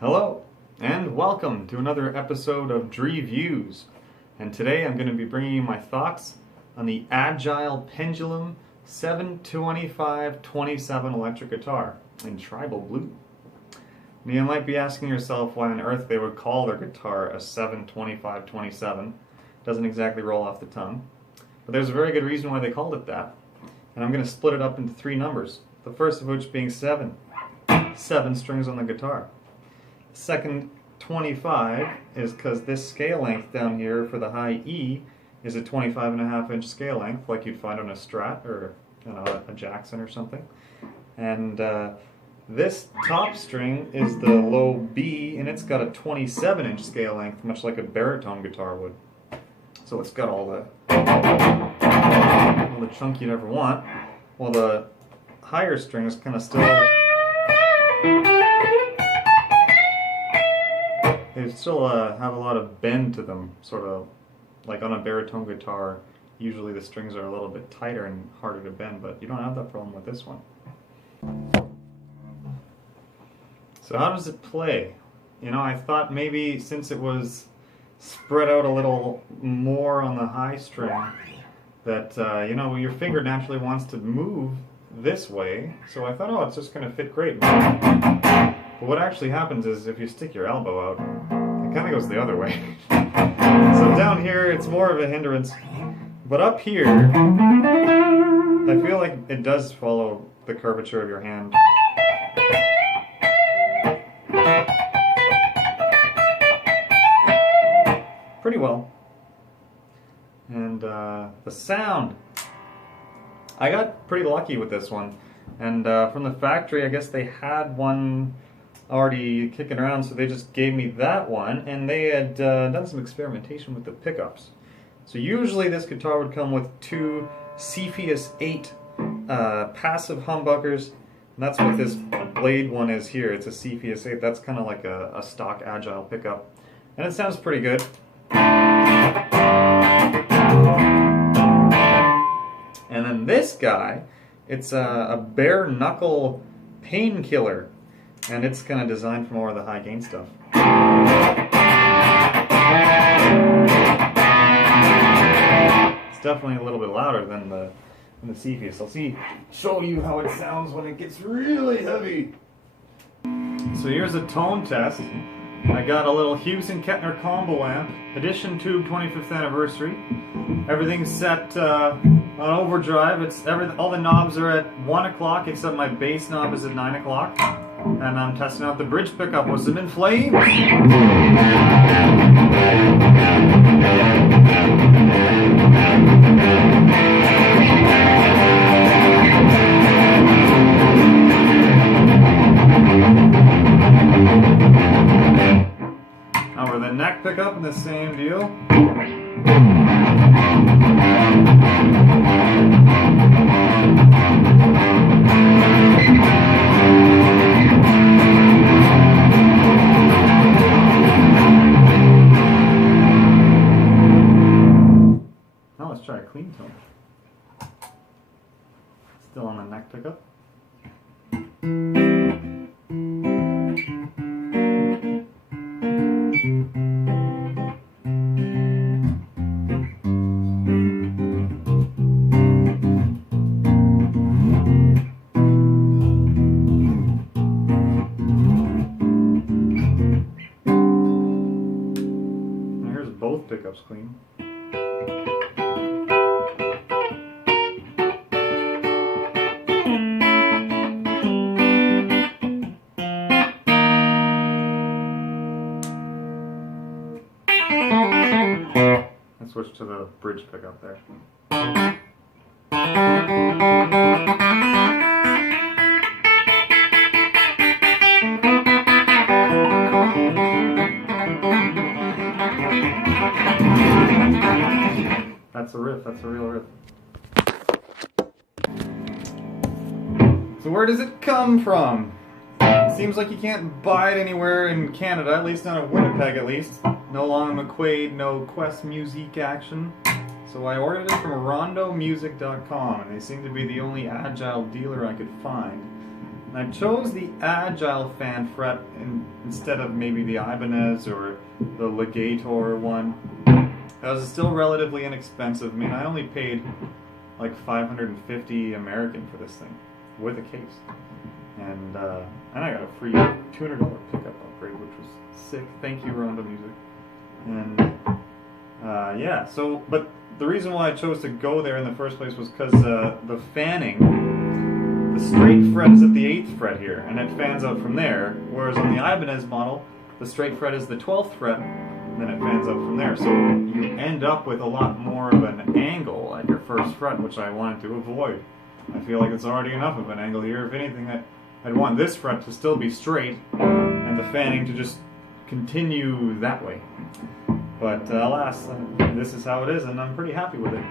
Hello, and welcome to another episode of Reviews. And today I'm going to be bringing you my thoughts on the Agile Pendulum 725-27 electric guitar in tribal blue. Now you might be asking yourself why on earth they would call their guitar a 725-27. Doesn't exactly roll off the tongue. But there's a very good reason why they called it that. And I'm going to split it up into three numbers. The first of which being 7. 7 strings on the guitar. Second 25 is because this scale length down here for the high E is a 25.5-inch scale length like you'd find on a Strat or a Jackson or something. And this top string is the low B, and it's got a 27-inch scale length, much like a baritone guitar would. So it's got all the chunk you'd ever want, while the higher strings kind of still have a lot of bend to them, sort of like on a baritone guitar. Usually the strings are a little bit tighter and harder to bend, but you don't have that problem with this one. So how does it play? You know, I thought maybe since it was spread out a little more on the high string that, you know, your finger naturally wants to move this way, so I thought, oh, it's just going to fit great. But what actually happens is if you stick your elbow out, it kind of goes the other way. So down here, it's more of a hindrance. But up here, I feel like it does follow the curvature of your hand. Pretty well. And the sound. I got pretty lucky with this one. And from the factory, I guess they had one already kicking around, so they just gave me that one, and they had done some experimentation with the pickups. So usually this guitar would come with two Cepheus 8 passive humbuckers, and that's what this blade one is here. It's a Cepheus 8. That's kind of like a stock Agile pickup, and it sounds pretty good. And then this guy, it's a Bareknuckle Painkiller. And it's kind of designed for more of the high gain stuff. It's definitely a little bit louder than the Cepheus. I'll show you how it sounds when it gets really heavy. So here's a tone test. I got a little Hughes & Kettner combo amp, Edition Tube 25th anniversary. Everything's set on overdrive. All the knobs are at 1 o'clock except my bass knob is at 9 o'clock. And I'm testing out the bridge pickup. Was it in flames? Over the neck pickup and the same deal. Let's try a clean tone. Still on the neck pickup. Now here's both pickups clean. Switch to the bridge pickup there. That's a riff, that's a real riff. So where does it come from? It seems like you can't buy it anywhere in Canada, at least not in Winnipeg at least. No Long McQuaid, no Quest Music action. So I ordered it from rondomusic.com, and they seem to be the only Agile dealer I could find. And I chose the Agile fan fret instead of maybe the Ibanez or the Legator one. That was still relatively inexpensive. I mean, I only paid like $550 American for this thing with a case, and I got a free $200 pickup upgrade, which was sick. Thank you, Rondo Music. And yeah, so but the reason why I chose to go there in the first place was because the fanning, the straight fret is at the 8th fret here, and it fans out from there. Whereas on the Ibanez model, the straight fret is the 12th fret, and then it fans out from there. So you end up with a lot more of an angle at your first fret, which I wanted to avoid. I feel like it's already enough of an angle here. If anything, I'd want this fret to still be straight, and the fanning to just continue that way. But alas, this is how it is, and I'm pretty happy with it.